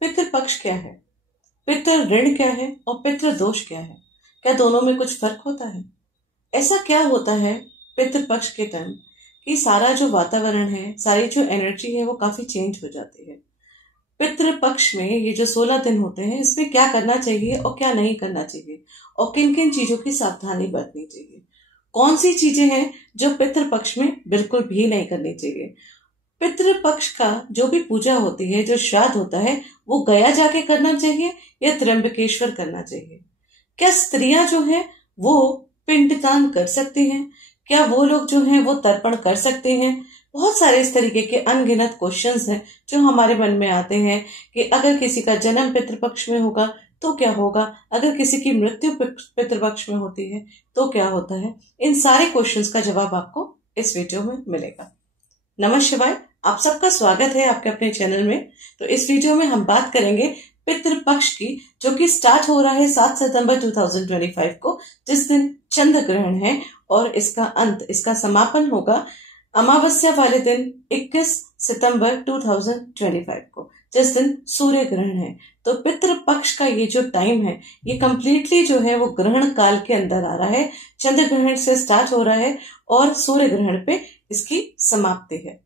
पितृपक्ष क्या है, पितृ ऋण क्या है और पितृ दोष क्या है? क्या दोनों में कुछ फर्क होता है? ऐसा क्या होता है पितृपक्ष के टाइम कि सारा जो वातावरण है, सारी जो एनर्जी है वो काफी चेंज हो जाती है। पितृपक्ष में ये जो 16 दिन होते हैं, इसमें क्या करना चाहिए और क्या नहीं करना चाहिए और किन किन चीजों की सावधानी बरतनी चाहिए, कौन सी चीजें हैं जो पितृपक्ष में बिल्कुल भी नहीं करनी चाहिए। पितृपक्ष का जो भी पूजा होती है, जो श्राद्ध होता है, वो गया जाके करना चाहिए या त्र्यंबकेश्वर करना चाहिए? क्या स्त्रियां जो हैं वो पिंडदान कर सकती हैं? क्या वो लोग जो हैं वो तर्पण कर सकते हैं? बहुत सारे इस तरीके के अनगिनत क्वेश्चंस हैं जो हमारे मन में आते हैं कि अगर किसी का जन्म पितृपक्ष में होगा तो क्या होगा, अगर किसी की मृत्यु पितृपक्ष में होती है तो क्या होता है। इन सारे क्वेश्चंस का जवाब आपको इस वीडियो में मिलेगा। नमः शिवाय, आप सबका स्वागत है आपके अपने चैनल में। तो इस वीडियो में हम बात करेंगे पितृपक्ष की, जो कि स्टार्ट हो रहा है 7 सितंबर 2025 को, जिस दिन चंद्र ग्रहण है, और इसका समापन होगा अमावस्या वाले दिन 21 सितंबर 2025 को, जिस दिन सूर्य ग्रहण है। तो पितृपक्ष का ये जो टाइम है, ये कंप्लीटली जो है वो ग्रहण काल के अंदर आ रहा है। चंद्र ग्रहण से स्टार्ट हो रहा है और सूर्य ग्रहण पे इसकी समाप्ति है।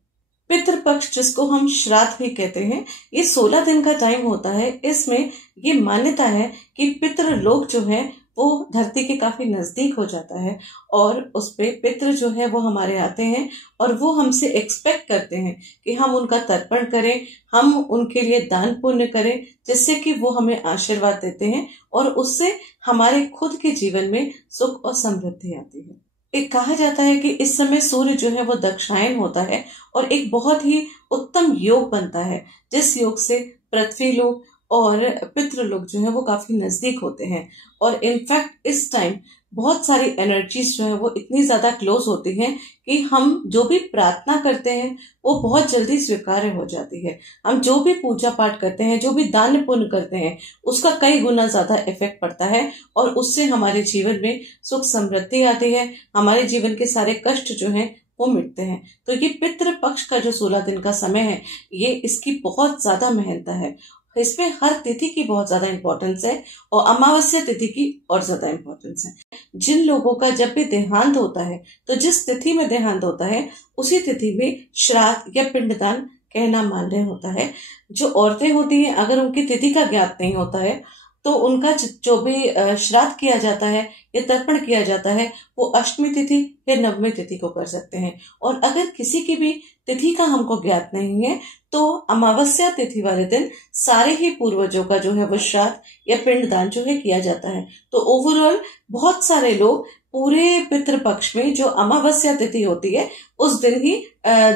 पितृपक्ष, जिसको हम श्राद्ध भी कहते हैं, ये 16 दिन का टाइम होता है। इसमें ये मान्यता है कि पितृलोक जो है वो धरती के काफी नजदीक हो जाता है और उस पे पितृ जो है वो हमारे आते हैं और वो हमसे एक्सपेक्ट करते हैं कि हम उनका तर्पण करें, हम उनके लिए दान पुण्य करें, जिससे कि वो हमें आशीर्वाद देते हैं और उससे हमारे खुद के जीवन में सुख और समृद्धि आती है। एक कहा जाता है कि इस समय सूर्य जो है वो दक्षायन होता है और एक बहुत ही उत्तम योग बनता है, जिस योग से पृथ्वी लोक और पितृलोक जो है वो काफी नजदीक होते हैं। और इनफैक्ट इस टाइम बहुत सारी एनर्जीज जो है वो इतनी ज्यादा क्लोज होती हैं कि हम जो भी प्रार्थना करते हैं वो बहुत जल्दी स्वीकार्य हो जाती है। हम जो भी पूजा पाठ करते हैं, जो भी दान पुण्य करते हैं, उसका कई गुना ज्यादा इफेक्ट पड़ता है और उससे हमारे जीवन में सुख समृद्धि आती है, हमारे जीवन के सारे कष्ट जो हैं वो मिटते हैं। तो ये पितृपक्ष का जो 16 दिन का समय है, ये इसकी बहुत ज्यादा महत्ता है। इसमें हर तिथि की बहुत ज्यादा इंपॉर्टेंस है और अमावस्या तिथि की और ज्यादा इंपॉर्टेंस है। जिन लोगों का जब भी देहांत होता है, तो जिस तिथि में देहांत होता है उसी तिथि में श्राद्ध या पिंडदान कहना मान्य होता है। जो औरतें होती हैं, अगर उनकी तिथि का ज्ञात नहीं होता है तो उनका जो भी श्राद्ध किया जाता है या तर्पण किया जाता है वो अष्टमी तिथि या नवमी तिथि को कर सकते हैं। और अगर किसी की भी तिथि का हमको ज्ञात नहीं है तो अमावस्या तिथि वाले दिन सारे ही पूर्वजों का जो है वो श्राद्ध या पिंडदान जो है किया जाता है। तो ओवरऑल बहुत सारे लोग पूरे पितृपक्ष में जो अमावस्या तिथि होती है उस दिन ही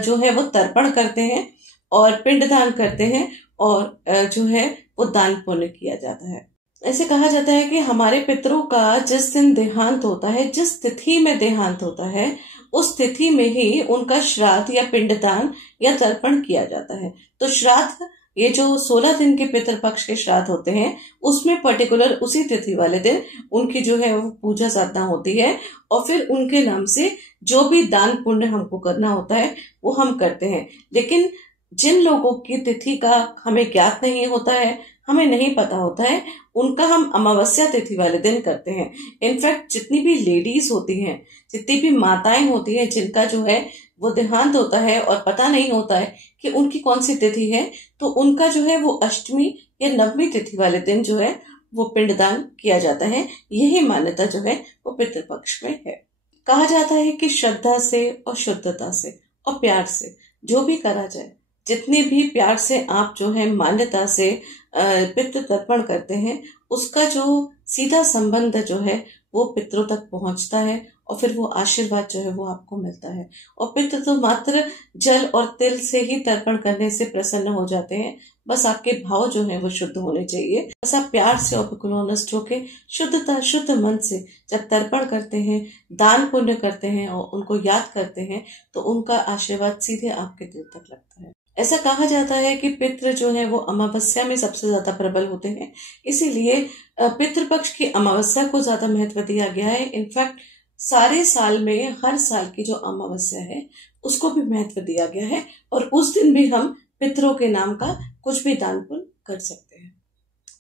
जो है वो तर्पण करते हैं और पिंडदान करते हैं और जो है वो दान पुण्य किया जाता है। ऐसे कहा जाता है कि हमारे पितरों का जिस दिन देहांत होता है, जिस तिथि में देहांत होता है, उस तिथि में ही उनका श्राद्ध या पिंडदान या तर्पण किया जाता है। तो श्राद्ध, ये जो 16 दिन के पितृपक्ष के श्राद्ध होते हैं, उसमें पर्टिकुलर उसी तिथि वाले दिन उनकी जो है वो पूजा साधना होती है और फिर उनके नाम से जो भी दान पुण्य हमको करना होता है वो हम करते हैं। लेकिन जिन लोगों की तिथि का हमें ज्ञात नहीं होता है, हमें नहीं पता होता है, उनका हम अमावस्या तिथि वाले दिन करते हैं। इनफैक्ट जितनी भी लेडीज होती हैं, जितनी भी माताएं होती हैं, जिनका जो है वो देहांत होता है और पता नहीं होता है कि उनकी कौन सी तिथि है, तो उनका जो है वो अष्टमी या नवमी तिथि वाले दिन जो है वो पिंडदान किया जाता है। यही मान्यता जो है वो पितृपक्ष में है। कहा जाता है कि श्रद्धा से और शुद्धता से और प्यार से जो भी करा जाए, जितने भी प्यार से आप जो है मान्यता से पितृ तर्पण करते हैं, उसका जो सीधा संबंध जो है वो पितरों तक पहुंचता है और फिर वो आशीर्वाद जो है वो आपको मिलता है। और पितृ तो मात्र जल और तिल से ही तर्पण करने से प्रसन्न हो जाते हैं। बस आपके भाव जो है वो शुद्ध होने चाहिए। बस आप प्यार से और बिल्कुल होके शुद्ध मन से जब तर्पण करते हैं, दान पुण्य करते हैं और उनको याद करते हैं, तो उनका आशीर्वाद सीधे आपके दिल तक लगता है। ऐसा कहा जाता है कि पितृ जो है वो अमावस्या में सबसे ज्यादा प्रबल होते हैं, इसीलिए पितृपक्ष की अमावस्या को ज्यादा महत्व दिया गया है। इनफैक्ट सारे साल में हर साल की जो अमावस्या है उसको भी महत्व दिया गया है और उस दिन भी हम पितरों के नाम का कुछ भी दान पुण्य कर सकते हैं।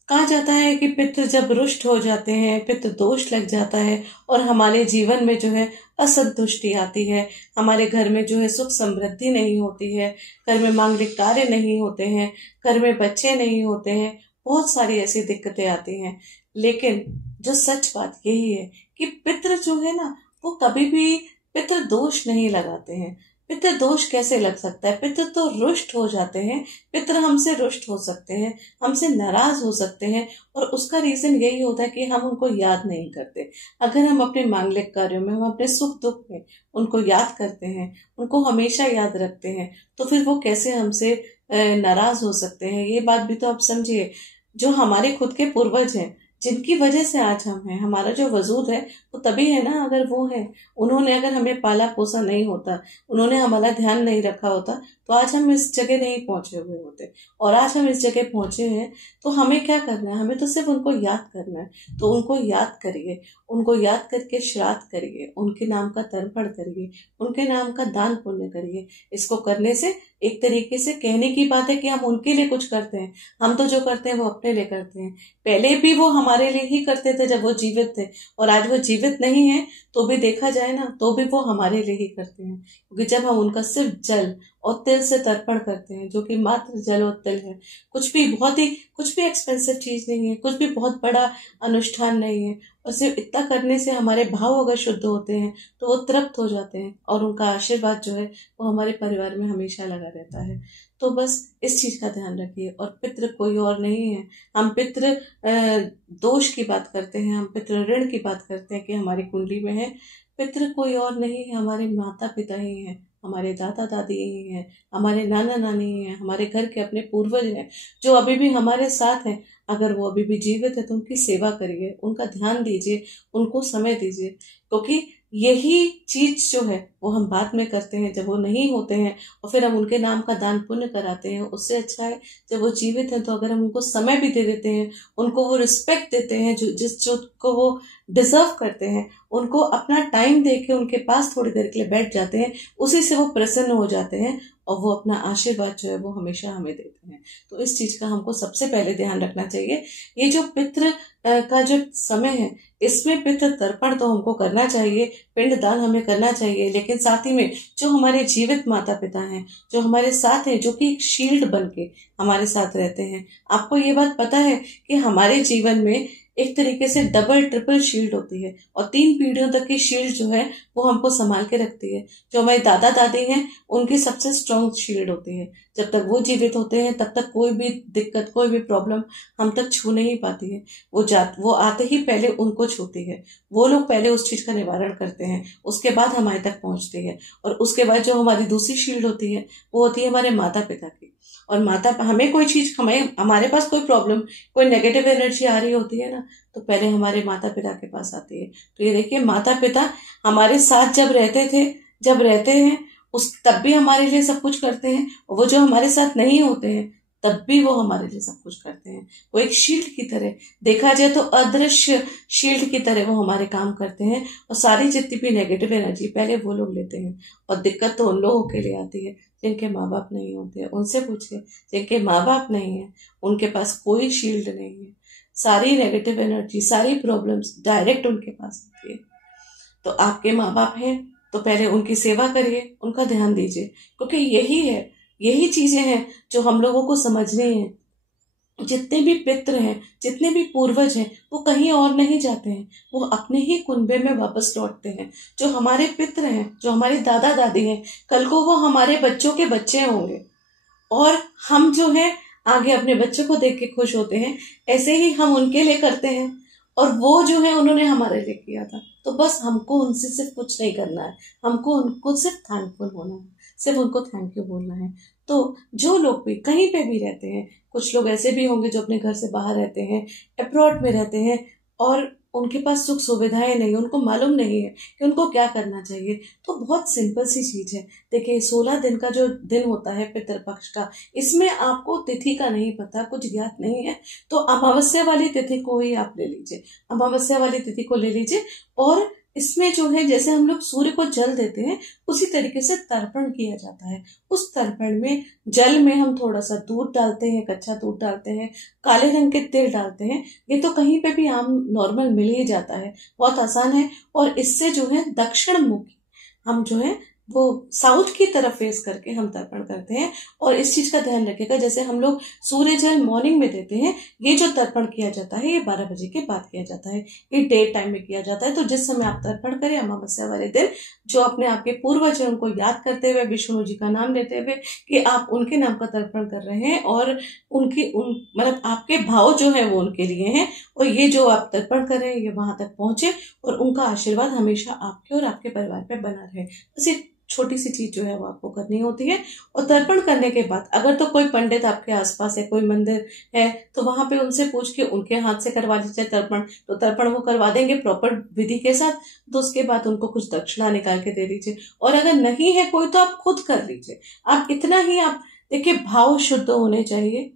कहा जाता है कि पितृ जब रुष्ट हो जाते हैं, पितृ दोष लग जाता है और हमारे जीवन में जो है असंतुष्टि आती है, हमारे घर में जो है सुख समृद्धि नहीं होती है, घर में मांगलिक कार्य नहीं होते हैं, घर में बच्चे नहीं होते हैं, बहुत सारी ऐसी दिक्कतें आती हैं। लेकिन जो सच बात यही है कि पितृ जो है ना, वो कभी भी पितृ दोष नहीं लगाते हैं। पितृ दोष कैसे लग सकता है? पितृ तो रुष्ट हो जाते हैं, पितृ हमसे रुष्ट हो सकते हैं, हमसे नाराज हो सकते हैं, और उसका रीजन यही होता है कि हम उनको याद नहीं करते। अगर हम अपने मांगलिक कार्यों में, हम अपने सुख दुख में उनको याद करते हैं, उनको हमेशा याद रखते हैं, तो फिर वो कैसे हमसे नाराज हो सकते हैं? ये बात भी तो आप समझिए। जो हमारे खुद के पूर्वज हैं, जिनकी वजह से आज हम हैं, हमारा जो वजूद है वो तभी है ना अगर वो है। उन्होंने अगर हमें पाला पोसा नहीं होता, उन्होंने हमारा ध्यान नहीं रखा होता, तो आज हम इस जगह नहीं पहुंचे हुए होते। और आज हम इस जगह पहुंचे हैं, तो हमें क्या करना है? हमें तो सिर्फ उनको याद करना है। तो उनको याद करिए, उनको याद करके श्राद्ध करिए, उनके नाम का तर्पण करिए, उनके नाम का दान पुण्य करिए। इसको करने से एक तरीके से कहने की बात है कि हम उनके लिए कुछ करते हैं। हम तो जो करते हैं वो अपने लिए करते हैं। पहले भी वो हमारे लिए ही करते थे जब वो जीवित थे, और आज वो जीवित नहीं है तो भी देखा जाए ना, तो भी वो हमारे लिए ही करते हैं। क्योंकि जब हम उनका सिर्फ जल और तिल से तर्पण करते हैं, जो कि मात्र जल और तिल है, कुछ भी कुछ भी एक्सपेंसिव चीज नहीं है, कुछ भी बहुत बड़ा अनुष्ठान नहीं है, और सिर्फ इतना करने से हमारे भाव अगर शुद्ध होते हैं तो वो तृप्त हो जाते हैं, और उनका आशीर्वाद जो है वो हमारे परिवार में हमेशा लगा रहता है। तो बस इस चीज का ध्यान रखिए। और पितृ कोई और नहीं है। हम पितृ दोष की बात करते हैं, हम पितृ ऋण की बात करते हैं कि हमारी कुंडली में है। पितृ कोई और नहीं है, हमारे माता पिता ही हैं, हमारे दादा दादी ही हैं, हमारे नाना नानी ही हैं, हमारे घर के अपने पूर्वज हैं, जो अभी भी हमारे साथ हैं। अगर वो अभी भी जीवित है तो उनकी सेवा करिए, उनका ध्यान दीजिए, उनको समय दीजिए। क्योंकि यही चीज जो है वो हम बाद में करते हैं जब वो नहीं होते हैं, और फिर हम उनके नाम का दान पुण्य कराते हैं। उससे अच्छा है जब वो जीवित हैं तो अगर हम उनको समय भी दे देते हैं, उनको वो रिस्पेक्ट देते हैं जो को वो डिजर्व करते हैं, उनको अपना टाइम दे के उनके पास थोड़ी देर के लिए बैठ जाते हैं, उसी से वो प्रसन्न हो जाते हैं, और वो अपना आशीर्वाद जो है वो हमेशा हमें देते हैं। तो इस चीज का हमको सबसे पहले ध्यान रखना चाहिए। ये जो पितृ का जो समय है, इसमें पितृ तर्पण तो हमको करना चाहिए, पिंड दान हमें करना चाहिए, लेकिन साथ ही में जो हमारे जीवित माता पिता हैं, जो हमारे साथ हैं, जो कि एक शील्ड बन के हमारे साथ रहते हैं। आपको ये बात पता है कि हमारे जीवन में एक तरीके से डबल ट्रिपल शील्ड होती है, और 3 पीढ़ियों तक की शील्ड जो है वो हमको संभाल के रखती है। जो हमारे दादा दादी हैं, उनकी सबसे स्ट्रॉन्ग शील्ड होती है। जब तक वो जीवित होते हैं तब तक कोई भी दिक्कत, कोई भी प्रॉब्लम हम तक छू नहीं पाती है। वो आते ही पहले उनको छूती है। वो लोग पहले उस चीज का निवारण करते हैं, उसके बाद हमारे तक पहुंचती है। और उसके बाद जो हमारी दूसरी शील्ड होती है वो होती है हमारे माता पिता की। और हमें कोई चीज, हमारे पास कोई प्रॉब्लम, कोई नेगेटिव एनर्जी आ रही होती है ना, तो पहले हमारे माता पिता के पास आती है। तो ये देखिए, माता पिता हमारे साथ जब रहते हैं तब भी हमारे लिए सब कुछ करते हैं, और वो जो हमारे साथ नहीं होते हैं तब भी वो हमारे लिए सब कुछ करते हैं। वो एक शील्ड की तरह, देखा जाए तो अदृश्य शील्ड की तरह वो हमारे काम करते हैं, और सारी जितनी भी नेगेटिव एनर्जी पहले वो लोग लेते हैं। और दिक्कत तो उन लोगों के लिए आती है जिनके माँ बाप नहीं होते हैं। उनसे पूछिए, जिनके माँ बाप नहीं है, उनके पास कोई शील्ड नहीं है, सारी नेगेटिव एनर्जी, सारी प्रॉब्लम्स डायरेक्ट उनके पास आती है। तो आपके माँ बाप हैं तो पहले उनकी सेवा करिए, उनका ध्यान दीजिए, क्योंकि यही चीजें हैं जो हम लोगों को समझनी है। जितने भी पितृ हैं, जितने भी पूर्वज हैं, वो कहीं और नहीं जाते हैं, वो अपने ही कुनबे में वापस लौटते हैं। जो हमारे पितृ हैं, जो हमारे दादा दादी हैं, कल को वो हमारे बच्चों के बच्चे होंगे, और हम जो है आगे अपने बच्चों को देख के खुश होते हैं। ऐसे ही हम उनके लिए करते हैं, और वो जो है उन्होंने हमारे लिए किया था। तो बस हमको उनसे सिर्फ कुछ नहीं करना है, हमको उनको सिर्फ थैंकफुल होना है, सिर्फ उनको थैंक यू बोलना है। तो जो लोग भी कहीं पे भी रहते हैं, कुछ लोग ऐसे भी होंगे जो अपने घर से बाहर रहते हैं, अब्रॉड में रहते हैं, और उनके पास सुख सुविधाएं नहीं, उनको मालूम नहीं है कि उनको क्या करना चाहिए। तो बहुत सिंपल सी चीज है। देखिए, 16 दिन का जो दिन होता है पितृपक्ष का, इसमें आपको तिथि का नहीं पता, कुछ ज्ञात नहीं है, तो अमावस्या वाली तिथि को ही आप ले लीजिए, अमावस्या वाली तिथि को ले लीजिए, और इसमें जो है जैसे हम लोग सूर्य को जल देते हैं उसी तरीके से तर्पण किया जाता है। उस तर्पण में जल में हम थोड़ा सा दूध डालते हैं, कच्चा दूध डालते हैं, काले रंग के तिल डालते हैं। ये तो कहीं पे भी आम नॉर्मल मिल ही जाता है, बहुत आसान है। और इससे जो है दक्षिण मुखी हम जो है वो साउथ की तरफ फेस करके हम तर्पण करते हैं। और इस चीज का ध्यान रखिएगा, जैसे हम लोग सूर्य जल मॉर्निंग में देते हैं, ये जो तर्पण किया जाता है ये 12 बजे के बाद किया जाता है, ये डे टाइम में किया जाता है। तो जिस समय आप तर्पण करें अमावस्या वाले दिन, जो अपने आपके पूर्वज हैं उनको याद करते हुए, विष्णु जी का नाम लेते हुए कि आप उनके नाम का तर्पण कर रहे हैं और उनकी मतलब आपके भाव जो है वो उनके लिए हैं, और ये जो आप तर्पण कर रहे हैं ये वहां तक पहुंचे और उनका आशीर्वाद हमेशा आपके और आपके परिवार पे बना रहे। बस एक छोटी सी चीज जो है वो आपको करनी होती है। और तर्पण करने के बाद अगर तो कोई पंडित आपके आसपास है, कोई मंदिर है, तो वहां पे उनसे पूछ के उनके हाथ से करवा लीजिए तर्पण, तो तर्पण वो करवा देंगे प्रॉपर विधि के साथ। तो उसके बाद उनको कुछ दक्षिणा निकाल के दे दीजिए। और अगर नहीं है कोई तो आप खुद कर लीजिए। आप इतना ही, आप देखिए भाव शुद्ध होने चाहिए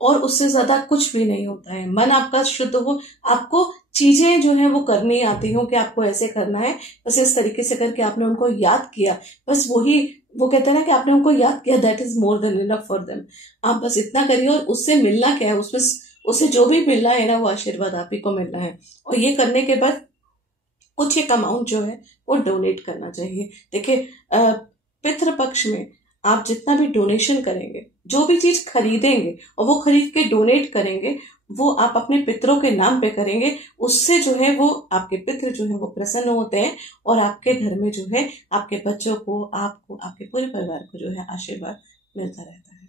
और उससे ज्यादा कुछ भी नहीं होता है। मन आपका शुद्ध हो, आपको चीजें जो है वो करनी आती हो कि आपको ऐसे करना है, बस इस तरीके से करके आपने उनको याद किया, बस वही वो कहते हैं ना कि आपने उनको याद किया, that is more than enough for them. आप बस इतना करिए और उससे मिलना क्या है, उसमें उससे जो भी मिलना है ना वो आशीर्वाद आप ही को मिलना है। और ये करने के बाद कुछ एक अमाउंट जो है वो डोनेट करना चाहिए। देखिए पितृपक्ष में आप जितना भी डोनेशन करेंगे, जो भी चीज खरीदेंगे और वो खरीद के डोनेट करेंगे, वो आप अपने पितरों के नाम पे करेंगे, उससे जो है वो आपके पितृ जो है वो प्रसन्न होते हैं और आपके घर में जो है आपके बच्चों को, आपको, आपके पूरे परिवार को जो है आशीर्वाद मिलता रहता है।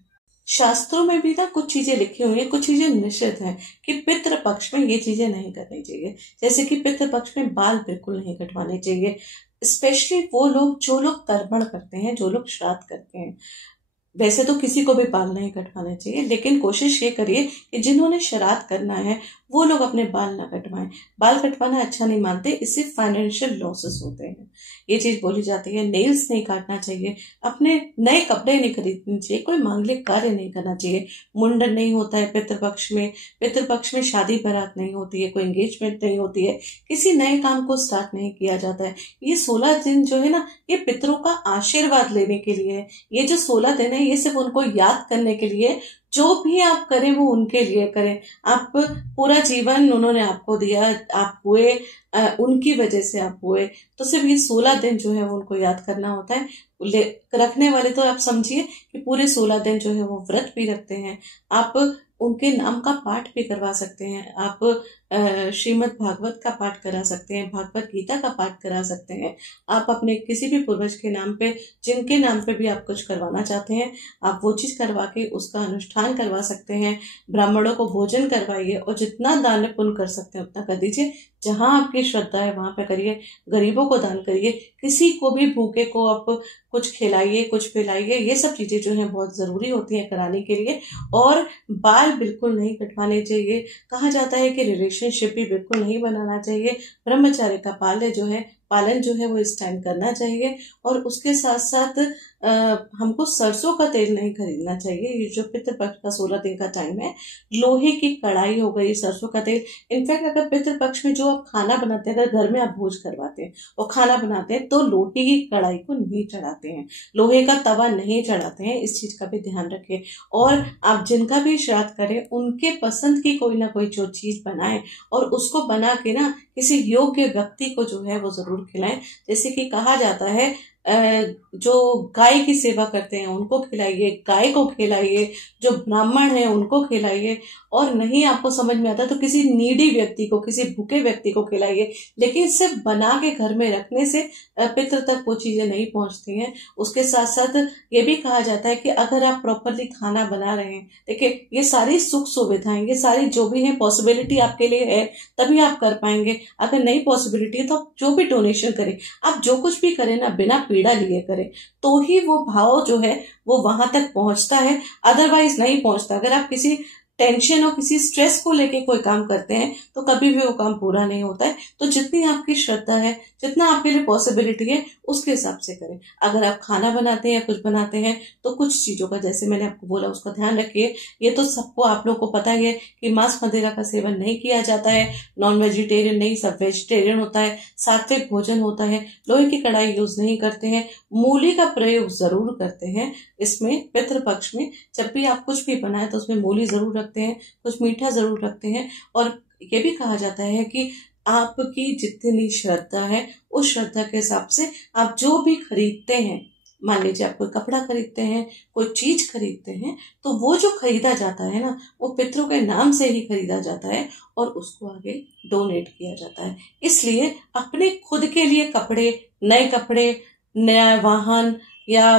शास्त्रों में भी ना कुछ चीजें लिखी हुई है, कुछ चीजें निश्चित हैं कि पितृ पक्ष में ये चीजें नहीं करनी चाहिए। जैसे कि पितृ पक्ष में बाल बिल्कुल नहीं कटवाने चाहिए, स्पेशली वो लोग जो लोग तर्पण करते हैं, जो लोग श्राद्ध करते हैं। वैसे तो किसी को भी बाल नहीं कटवाने चाहिए, लेकिन कोशिश ये करिए कि जिन्होंने श्राद्ध करना है वो लोग अपने बाल ना कटवाएं। बाल कटवाना अच्छा नहीं मानते, इससे फाइनेंशियल लॉसेस होते हैं, ये चीज बोली जाती है। नेल्स नहीं काटना चाहिए, अपने नए कपड़े नहीं खरीदने चाहिए, कोई मांगलिक कार्य नहीं करना चाहिए, मुंडन नहीं होता है पितृपक्ष में, पितृपक्ष में शादी बारात नहीं होती है, कोई एंगेजमेंट नहीं होती है, किसी नए काम को स्टार्ट नहीं किया जाता है। ये 16 दिन जो है ना, ये पितरों का आशीर्वाद लेने के लिए है। ये जो 16 दिन है ये सिर्फ उनको याद करने के लिए, जो भी आप करें वो उनके लिए करें। आप पूरा जीवन उन्होंने आपको दिया, आप हुए उनकी वजह से आप हुए, तो सिर्फ ये 16 दिन जो है वो उनको याद करना होता है। रखने वाले तो आप समझिए कि पूरे 16 दिन जो है वो व्रत भी रखते हैं। आप उनके नाम का पाठ भी करवा सकते हैं, आप श्रीमद् भागवत का पाठ करा सकते हैं, भागवत गीता का पाठ करा सकते हैं। आप अपने किसी भी पूर्वज के नाम पे, जिनके नाम पे भी आप कुछ करवाना चाहते हैं, आप वो चीज करवा के उसका अनुष्ठान करवा सकते हैं। ब्राह्मणों को भोजन करवाइए और जितना दान पुण्य कर सकते हैं उतना कर दीजिए। जहां आपकी श्रद्धा है वहां पे करिए, गरीबों को दान करिए, किसी को भी भूखे को आप कुछ खिलाइए, कुछ पिलाइए। ये सब चीजें जो है बहुत जरूरी होती है कराने के लिए। और बाल बिल्कुल नहीं कटवाने चाहिए। कहा जाता है कि रिलेशनशिप भी बिल्कुल नहीं बनाना चाहिए। ब्रह्मचार्य का पालन जो है वो इस टाइम करना चाहिए। और उसके साथ साथ हमको सरसों का तेल नहीं खरीदना चाहिए। ये जो पितृपक्ष का 16 दिन का टाइम है, लोहे की कढ़ाई हो गई, सरसों का तेल। इनफैक्ट अगर पितृपक्ष में जो आप खाना बनाते हैं, अगर घर में आप भोज करवाते हैं और खाना बनाते हैं, तो लोहे की कढ़ाई को नहीं चढ़ाते हैं, लोहे का तवा नहीं चढ़ाते हैं। इस चीज का भी ध्यान रखें। और आप जिनका भी श्राद्ध करें, उनके पसंद की कोई ना कोई जो चीज बनाएं और उसको बना के ना किसी योग्य व्यक्ति को जो है वो जरूर खिलाएं। जैसे कि कहा जाता है जो गाय की सेवा करते हैं उनको खिलाइए, गाय को खिलाइए, जो ब्राह्मण है उनको खिलाइए, और नहीं आपको समझ में आता तो किसी नीडी व्यक्ति को, किसी भूखे व्यक्ति को खिलाइए। लेकिन सिर्फ बना के घर में रखने से पितृ तक वो चीजें नहीं पहुंचती हैं। उसके साथ साथ ये भी कहा जाता है कि अगर आप प्रॉपरली खाना बना रहे हैं, देखिए ये सारी सुख सुविधाएं, ये सारी जो भी है पॉसिबिलिटी आपके लिए है, तभी आप कर पाएंगे। अगर नहीं पॉसिबिलिटी है तो आप जो भी डोनेशन करें, आप जो कुछ भी करें ना, बिना पीड़ा लिए करें, तो ही वो भाव जो है वो वहां तक पहुंचता है, अदरवाइज नहीं पहुंचता। अगर आप किसी टेंशन और किसी स्ट्रेस को लेके कोई काम करते हैं तो कभी भी वो काम पूरा नहीं होता है। तो जितनी आपकी श्रद्धा है, जितना आपके लिए पॉसिबिलिटी है, उसके हिसाब से करें। अगर आप खाना बनाते हैं या कुछ बनाते हैं तो कुछ चीजों का, जैसे मैंने आपको बोला, उसका ध्यान रखिए। ये तो सबको, आप लोग को पता ही है कि मांस मदिरा का सेवन नहीं किया जाता है, नॉन वेजिटेरियन नहीं, सब वेजिटेरियन होता है, सात्विक भोजन होता है, लोहे की कढ़ाई यूज नहीं करते हैं, मूली का प्रयोग जरूर करते हैं इसमें पितृपक्ष में। जब भी आप कुछ भी बनाए तो उसमें मूली जरूर रखते हैं, कुछ मीठा जरूर रखते हैं। और ये भी कहा जाता है कि आपकी जितनी श्रद्धा है उस श्रद्धा के हिसाब से आप जो भी खरीदते हैं, मान लीजिए आप कोई कपड़ा खरीदते हैं, कोई चीज खरीदते हैं, तो वो जो खरीदा जाता है ना, वो पितरों के नाम से ही खरीदा जाता है और उसको आगे डोनेट किया जाता है। इसलिए अपने खुद के लिए कपड़े, नया वाहन या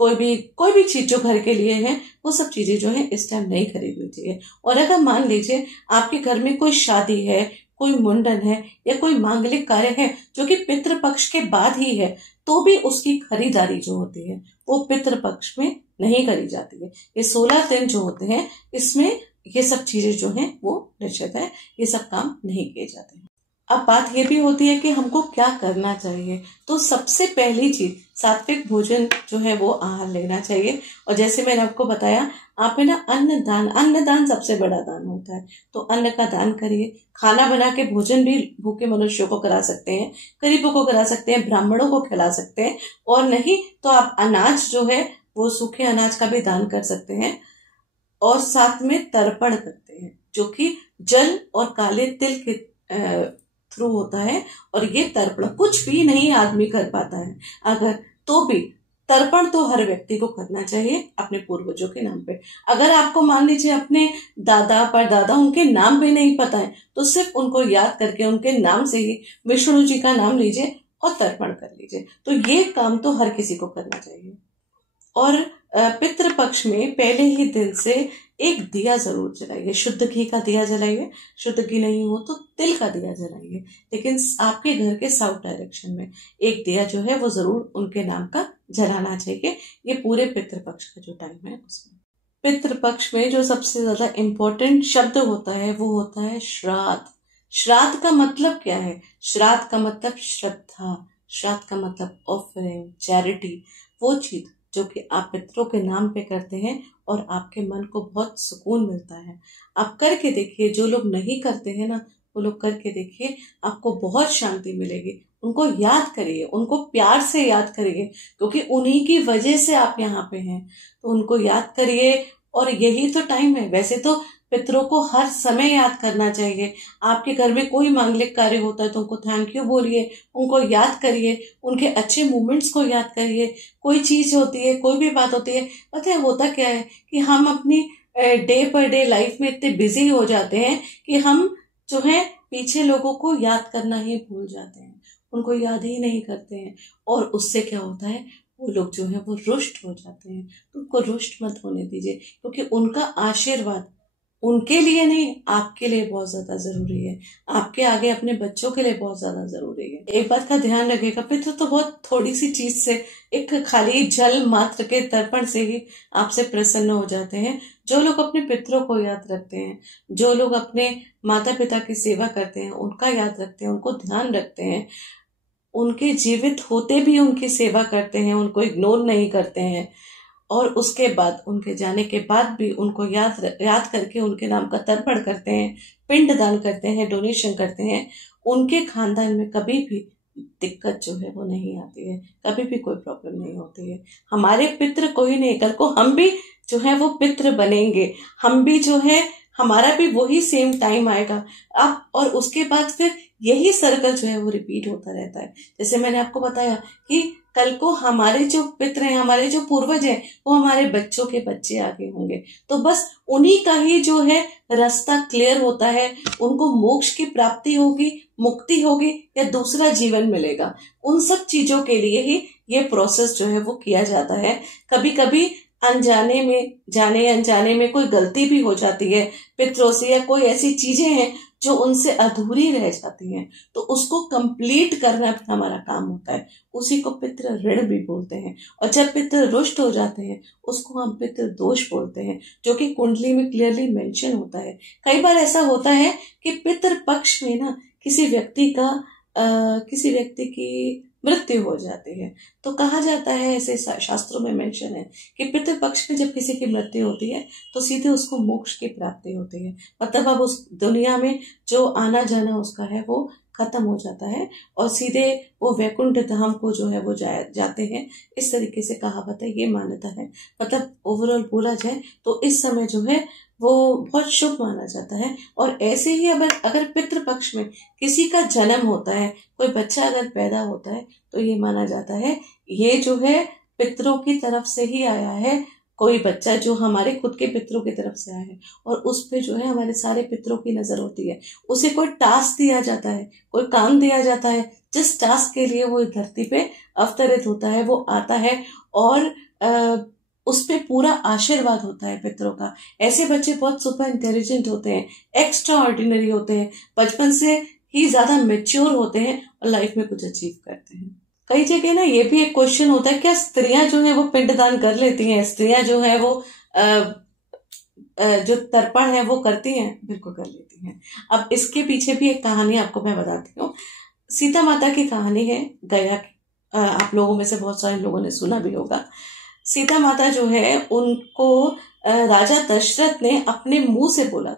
कोई भी चीज जो घर के लिए है, वो सब चीजें जो है इस टाइम नहीं खरीदनी चाहिए। और अगर मान लीजिए आपके घर में कोई शादी है, कोई मुंडन है या कोई मांगलिक कार्य है जो कि पितृपक्ष के बाद ही है, तो भी उसकी खरीदारी जो होती है वो पितृपक्ष में नहीं करी जाती है। ये 16 दिन जो होते हैं इसमें ये सब चीजें जो हैं वो निश्चित है, ये सब काम नहीं किए जाते हैं। अब बात ये भी होती है कि हमको क्या करना चाहिए। तो सबसे पहली चीज, सात्विक भोजन जो है वो आहार लेना चाहिए। और जैसे मैंने आपको बताया, आप है ना अन्नदान सबसे बड़ा दान होता है, तो अन्न का दान करिए। खाना बना के भोजन भी भूखे मनुष्यों को करा सकते हैं, गरीबों को करा सकते हैं, ब्राह्मणों को खिला सकते हैं। और नहीं तो आप अनाज जो है वो सूखे अनाज का भी दान कर सकते हैं। और साथ में तर्पण करते हैं, जो कि जल और काले तिल के थ्रू होता है। और ये तर्पण कुछ भी नहीं आदमी कर पाता है अगर, तो भी तर्पण तो हर व्यक्ति को करना चाहिए अपने पूर्वजों के नाम पे। अगर आपको मान लीजिए अपने दादा परदादा उनके नाम भी नहीं पता है, तो सिर्फ उनको याद करके उनके नाम से ही विष्णु जी का नाम लीजिए और तर्पण कर लीजिए। तो ये काम तो हर किसी को करना चाहिए। और पितृपक्ष में पहले ही दिन से एक दिया जरूर जलाइए, शुद्ध घी का दिया जलाइए, शुद्ध घी नहीं हो तो तिल का दिया जलाइए, लेकिन आपके घर के साउथ डायरेक्शन में एक दिया जो है वो जरूर उनके नाम का जलाना चाहिए। ये पूरे पितृपक्ष का जो टाइम है उसमें। पितृपक्ष में जो सबसे ज्यादा इम्पोर्टेंट शब्द होता है वो होता है श्राद्ध। श्राद्ध का मतलब क्या है? श्राद्ध का मतलब श्रद्धा, श्राद्ध का मतलब ऑफरिंग, चैरिटी, वो चीज जो कि आप पितरों के नाम पे करते हैं और आपके मन को बहुत सुकून मिलता है। आप करके देखिए, जो लोग नहीं करते हैं ना वो लोग करके देखिए, आपको बहुत शांति मिलेगी। उनको याद करिए, उनको प्यार से याद करिए, क्योंकि उन्हीं की वजह से आप यहाँ पे हैं। तो उनको याद करिए और यही तो टाइम है। वैसे तो पितरों को हर समय याद करना चाहिए। आपके घर में कोई मांगलिक कार्य होता है तो उनको थैंक यू बोलिए, उनको याद करिए, उनके अच्छे मोमेंट्स को याद करिए। कोई चीज होती है, कोई भी बात होती है, पता है होता क्या है कि हम अपनी डे पर डे लाइफ में इतने बिजी हो जाते हैं कि हम जो है पीछे लोगों को याद करना ही भूल जाते हैं, उनको याद ही नहीं करते हैं। और उससे क्या होता है, वो लोग जो है वो रुष्ट हो जाते हैं। तो उनको रुष्ट मत होने दीजिए, क्योंकि उनका आशीर्वाद उनके लिए नहीं, आपके लिए बहुत ज्यादा जरूरी है। आपके आगे अपने बच्चों के लिए बहुत ज्यादा जरूरी है। एक बात का ध्यान रखिएगा, पितृ तो बहुत थोड़ी सी चीज से, एक खाली जल मात्र के तर्पण से ही आपसे प्रसन्न हो जाते हैं। जो लोग अपने पितरों को याद रखते हैं, जो लोग अपने माता पिता की सेवा करते हैं, उनका याद रखते हैं, उनको ध्यान रखते हैं, उनके जीवित होते भी उनकी सेवा करते हैं, उनको इग्नोर नहीं करते हैं, और उसके बाद उनके जाने के बाद भी उनको याद करके उनके नाम का तर्पण करते हैं, पिंड दान करते हैं, डोनेशन करते हैं, उनके खानदान में कभी भी दिक्कत जो है वो नहीं आती है, कभी भी कोई प्रॉब्लम नहीं होती है। हमारे पितृ कोई नहीं, कल को हम भी जो है वो पितृ बनेंगे, हम भी जो है हमारा भी वही सेम टाइम आएगा। आप और उसके बाद फिर यही सर्कल जो है वो रिपीट होता रहता है। जैसे मैंने आपको बताया कि कल को हमारे जो पितृ हैं, हमारे जो पूर्वज हैं, वो हमारे बच्चों के बच्चे आगे होंगे, तो बस उन्हीं का ही जो है रास्ता क्लियर होता है। उनको मोक्ष की प्राप्ति होगी, मुक्ति होगी या दूसरा जीवन मिलेगा, उन सब चीजों के लिए ही ये प्रोसेस जो है वो किया जाता है। कभी कभी अनजाने में, जाने अनजाने में कोई गलती भी हो जाती है पितरों से, या कोई ऐसी चीजें हैं जो उनसे अधूरी रह जाती हैं, तो उसको कंप्लीट करना भी हमारा काम होता है। उसी को पितृ ऋण भी बोलते हैं। और जब पितृ रुष्ट हो जाते हैं उसको हम पितृ दोष बोलते हैं, जो कि कुंडली में क्लियरली मेंशन होता है। कई बार ऐसा होता है कि पितृ पक्ष में ना किसी व्यक्ति की मृत्यु हो जाती है, तो कहा जाता है, ऐसे शास्त्रों में मेंशन है कि पितृ पक्ष में जब किसी की मृत्यु होती है तो सीधे उसको मोक्ष की प्राप्ति होती है। मतलब अब उस दुनिया में जो आना जाना उसका है वो खत्म हो जाता है और सीधे वो वैकुंठ धाम को जो है वो जाते हैं। इस तरीके से कहावत है, ये मान्यता है। मतलब ओवरऑल बोला जाए तो इस समय जो है वो बहुत शुभ माना जाता है। और ऐसे ही अगर पितृ पक्ष में किसी का जन्म होता है, कोई बच्चा अगर पैदा होता है, तो ये माना जाता है ये जो है पितरों की तरफ से ही आया है। कोई बच्चा जो हमारे खुद के पितरों की तरफ से आया है और उस पे जो है हमारे सारे पितरों की नजर होती है। उसे कोई टास्क दिया जाता है, कोई काम दिया जाता है, जिस टास्क के लिए वो धरती पे अवतरित होता है वो आता है और उस पे पूरा आशीर्वाद होता है पितरों का। ऐसे बच्चे बहुत सुपर इंटेलिजेंट होते हैं, एक्स्ट्रा ऑर्डिनरी होते हैं, बचपन से ही ज्यादा मेच्योर होते हैं और लाइफ में कुछ अचीव करते हैं। कई जगह ना ये भी एक क्वेश्चन होता है, क्या स्त्रियां जो है वो पिंडदान कर लेती हैं? स्त्रियां जो है वो जो तर्पण है वो करती हैं? बिल्कुल कर लेती हैं। अब इसके पीछे भी एक कहानी आपको मैं बताती हूँ। सीता माता की कहानी है गया की। आप लोगों में से बहुत सारे लोगों ने सुना भी होगा। सीता माता जो है उनको राजा दशरथ ने अपने मुंह से बोला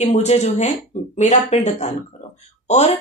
कि मुझे जो है मेरा पिंडदान करो। और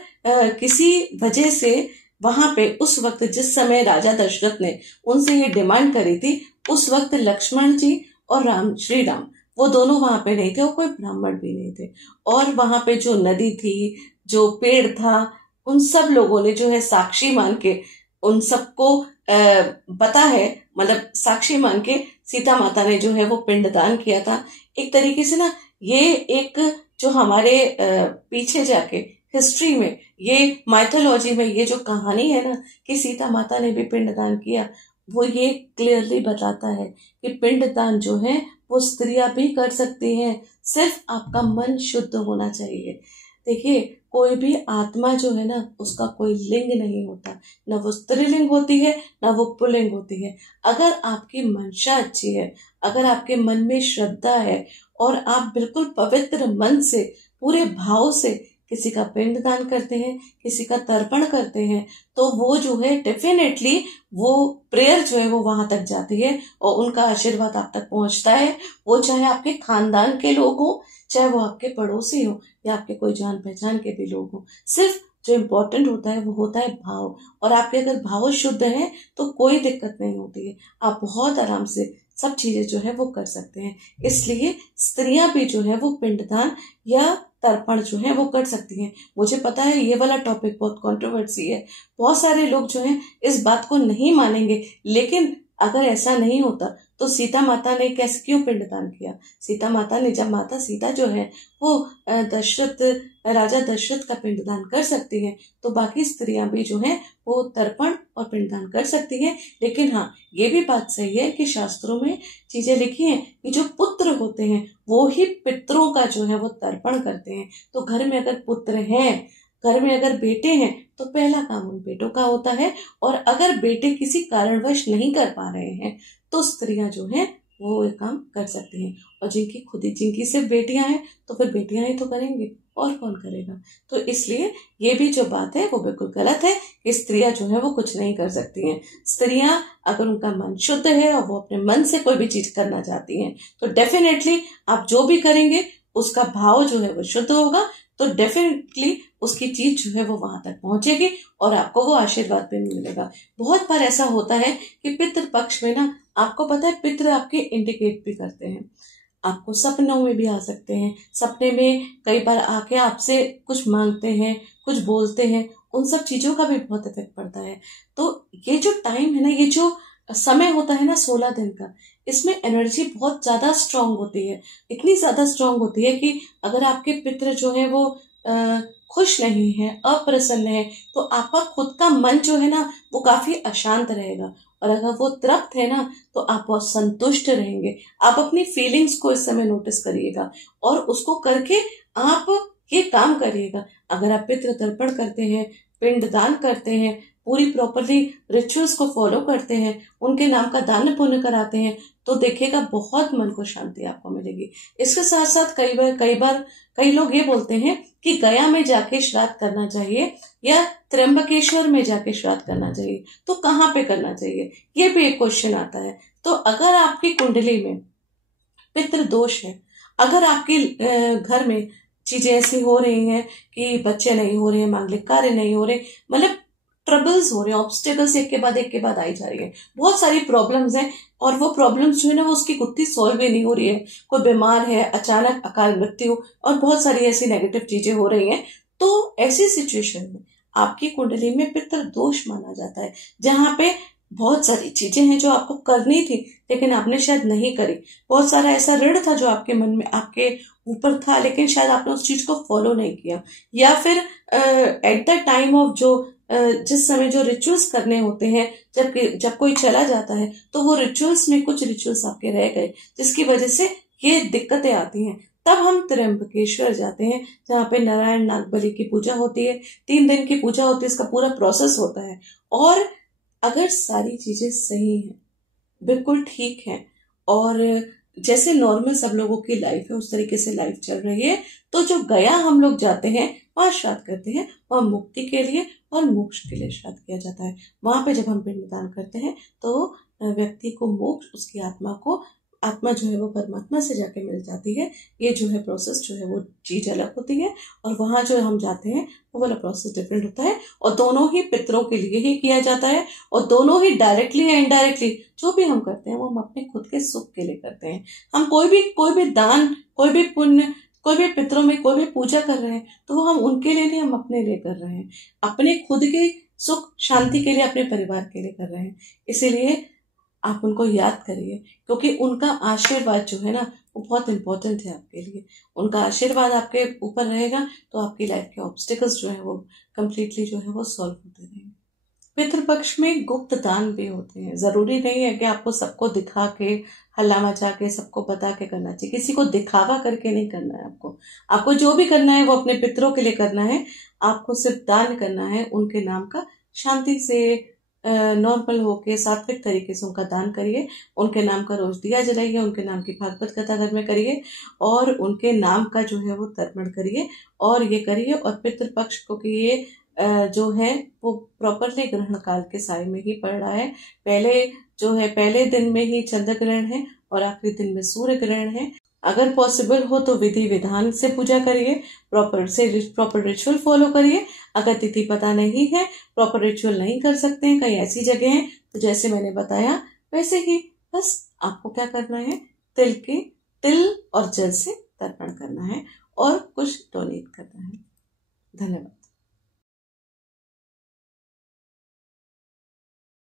किसी वजह से वहां पे उस वक्त जिस समय राजा दशरथ ने उनसे ये डिमांड करी थी, उस वक्त लक्ष्मण जी और श्री राम वो दोनों वहां पे नहीं थे और कोई ब्राह्मण भी नहीं थे। और वहां पे जो नदी थी, जो पेड़ था, उन सब लोगों ने जो है साक्षी मान के उन सबको पता है, मतलब साक्षी मान के सीता माता ने जो है वो पिंडदान किया था। एक तरीके से ना ये एक जो हमारे पीछे जाके हिस्ट्री में, ये माइथोलॉजी में ये जो कहानी है ना कि सीता माता ने भी पिंडदान किया, वो ये क्लियरली बताता है कि पिंडदान जो है वो स्त्रियां भी कर सकती हैं। सिर्फ आपका मन शुद्ध होना चाहिए। देखिए, कोई भी आत्मा जो है ना उसका कोई लिंग नहीं होता, ना वो स्त्रीलिंग होती है ना वो पुल्लिंग होती है। अगर आपकी मंशा अच्छी है, अगर आपके मन में श्रद्धा है और आप बिल्कुल पवित्र मन से पूरे भाव से किसी का पिंडदान करते हैं, किसी का तर्पण करते हैं, तो वो जो है डेफिनेटली वो प्रेयर जो है वो वहां तक जाती है और उनका आशीर्वाद आप तक पहुंचता है। वो चाहे आपके खानदान के लोग हो, चाहे वो आपके पड़ोसी हो या आपके कोई जान पहचान के भी लोग हो। सिर्फ जो इम्पोर्टेंट होता है वो होता है भाव। और आपके अगर भाव शुद्ध है तो कोई दिक्कत नहीं होती है, आप बहुत आराम से सब चीजें जो है वो कर सकते हैं। इसलिए स्त्रियां भी जो है वो पिंडदान या तर्पण जो है वो कर सकती हैं। मुझे पता है ये वाला टॉपिक बहुत कंट्रोवर्सी है, बहुत सारे लोग जो हैं इस बात को नहीं मानेंगे, लेकिन अगर ऐसा नहीं होता तो सीता माता ने कैसे क्यों पिंडदान किया? सीता माता ने, जब माता सीता जो है वो राजा दशरथ का पिंडदान कर सकती हैं, तो बाकी स्त्रियां भी जो हैं वो तर्पण और पिंडदान कर सकती हैं। लेकिन हाँ, ये भी बात सही है कि शास्त्रों में चीजें लिखी हैं कि जो पुत्र होते हैं वो ही पितरों का जो है वो तर्पण करते हैं। तो घर में अगर पुत्र हैं, घर में अगर बेटे हैं, तो पहला काम उन बेटों का होता है। और अगर बेटे किसी कारणवश नहीं कर पा रहे हैं तो स्त्रियां जो हैं वो ये काम कर सकती हैं। और जिनकी सिर्फ बेटियां हैं तो फिर बेटियां ही तो करेंगे, और कौन करेगा? तो इसलिए ये भी जो बात है वो बिल्कुल गलत है कि स्त्रियां जो है वो कुछ नहीं कर सकती हैं। स्त्रियां अगर उनका मन शुद्ध है और वो अपने मन से कोई भी चीज करना चाहती हैं तो डेफिनेटली आप जो भी करेंगे उसका भाव जो है वो शुद्ध होगा, तो डेफिनेटली उसकी चीज जो है वो वहां तक पहुंचेगी और आपको वो आशीर्वाद भी मिलेगा। बहुत बार ऐसा होता है कि पितृ पक्ष में ना, आपको पता है पितृ आपके इंडिकेट भी करते हैं, आपको सपनों में भी आ सकते हैं। सपने में कई बार आके आपसे कुछ मांगते हैं, कुछ बोलते हैं, उन सब चीजों का भी बहुत इफेक्ट पड़ता है। तो ये जो टाइम है ना, ये जो समय होता है ना 16 दिन का, इसमें एनर्जी बहुत ज्यादा स्ट्रांग होती है। इतनी ज्यादा स्ट्रांग होती है कि अगर आपके पितृ जो है वो खुश नहीं है, अप्रसन्न है, तो आपका खुद का मन जो है ना वो काफी अशांत रहेगा। और अगर वो तृप्त है ना तो आप बहुत संतुष्ट रहेंगे। आप अपनी फीलिंग्स को इस समय नोटिस करिएगा और उसको करके आप ये काम करिएगा। अगर आप पितृ तर्पण करते हैं, पिंडदान करते हैं, पूरी प्रॉपरली रिचुअल्स को फॉलो करते हैं, उनके नाम का दान पुण्य कराते हैं, तो देखिएगा बहुत मन को शांति आपको मिलेगी। इसके साथ साथ कई लोग ये बोलते हैं कि गया में जाके श्राद्ध करना चाहिए या त्र्यंबकेश्वर में जाके श्राद्ध करना चाहिए, तो कहाँ पे करना चाहिए, ये भी एक क्वेश्चन आता है। तो अगर आपकी कुंडली में पितृ दोष है, अगर आपके घर में चीजें ऐसी हो रही हैं कि बच्चे नहीं हो रहे हैं, मांगलिक कार्य नहीं हो रहे, मतलब ट्रबल्स हो रहे हैं, ऑब्स्टेकल्स एक के बाद आई जा रही है, बहुत सारी प्रॉब्लम्स हैं, और वो प्रॉब्लम्स जो है ना वो उसकी खुद ही सॉल्व ही नहीं हो रही है, कोई बीमार है, अचानक अकाल मृत्यु और बहुत सारी ऐसी नेगेटिव चीजें हो रही हैं, तो ऐसी सिचुएशन में आपकी कुंडली में पितृ दोष माना जाता है, जहां पे बहुत सारी चीजें हैं जो आपको करनी थी लेकिन आपने शायद नहीं करी, बहुत सारा ऐसा ऋण था जो आपके मन में आपके ऊपर था लेकिन शायद आपने उस चीज को फॉलो नहीं किया, या फिर एट द टाइम ऑफ जिस समय जो रिचुअल्स करने होते हैं, जब कोई चला जाता है तो वो रिचुअल्स में कुछ रिचुअल्स आपके रह गए जिसकी वजह से ये दिक्कतें आती हैं। तब हम त्र्यंबकेश्वर जाते हैं जहाँ पे नारायण नागबली की पूजा होती है, 3 दिन की पूजा होती है, इसका पूरा प्रोसेस होता है। और अगर सारी चीजें सही हैं, बिल्कुल ठीक है, और जैसे नॉर्मल सब लोगों की लाइफ है उस तरीके से लाइफ चल रही है, तो जो गया हम लोग जाते हैं वहां श्राद्ध करते हैं, वहां मुक्ति के लिए और मोक्ष के लिए श्राद्ध किया जाता है। वहां पे जब हम पिंडदान करते हैं तो व्यक्ति को मोक्ष, उसकी आत्मा जो है वो परमात्मा से जाके मिल जाती है। ये जो है प्रोसेस जो है वो चीज अलग होती है, और वहां जो हम जाते हैं वो वाला प्रोसेस डिफरेंट होता है, और दोनों ही पितरों के लिए ही किया जाता है, और दोनों ही डायरेक्टली या इनडायरेक्टली जो भी हम करते हैं वो हम अपने खुद के सुख के लिए करते हैं। हम कोई भी दान, कोई भी पुण्य, कोई भी पितरों में कोई भी पूजा कर रहे हैं तो वो हम उनके लिए नहीं, हम अपने लिए कर रहे हैं, अपने खुद के सुख शांति के लिए, अपने परिवार के लिए कर रहे हैं। इसीलिए आप उनको याद करिए, क्योंकि उनका आशीर्वाद जो है ना वो बहुत इंपॉर्टेंट है आपके लिए। उनका आशीर्वाद आपके ऊपर रहेगा तो आपकी लाइफ के ऑब्स्टिकल्स जो है वो कंप्लीटली जो है वो सॉल्व होते रहेंगे। पितृपक्ष में गुप्त दान भी होते हैं, जरूरी नहीं है कि आपको सबको दिखा के, हल्ला मचा के, सबको बता के करना चाहिए, किसी को दिखावा करके नहीं करना है। आपको जो भी करना है वो अपने पितरों के लिए करना है। आपको सिर्फ दान करना है उनके नाम का, शांति से नॉर्मल होके सात्विक तरीके से उनका दान करिए, उनके नाम का रोज दिया जलाइए, उनके नाम की भागवत कथा घर में करिए, और उनके नाम का जो है वो तर्पण करिए, और ये करिए। और पितृपक्ष, क्योंकि ये जो है वो प्रॉपरली ग्रहण काल के साय में ही पड़ रहा है, पहले दिन में ही चंद्र ग्रहण है और आखिरी दिन में सूर्य ग्रहण है। अगर पॉसिबल हो तो विधि विधान से पूजा करिए, प्रॉपर रिचुअल फॉलो करिए। अगर तिथि पता नहीं है, प्रॉपर रिचुअल नहीं कर सकते हैं, कहीं ऐसी जगह है तो जैसे मैंने बताया वैसे ही बस आपको क्या करना है, तिल और जल से तर्पण करना है और कुछ डोनेट करना है। धन्यवाद।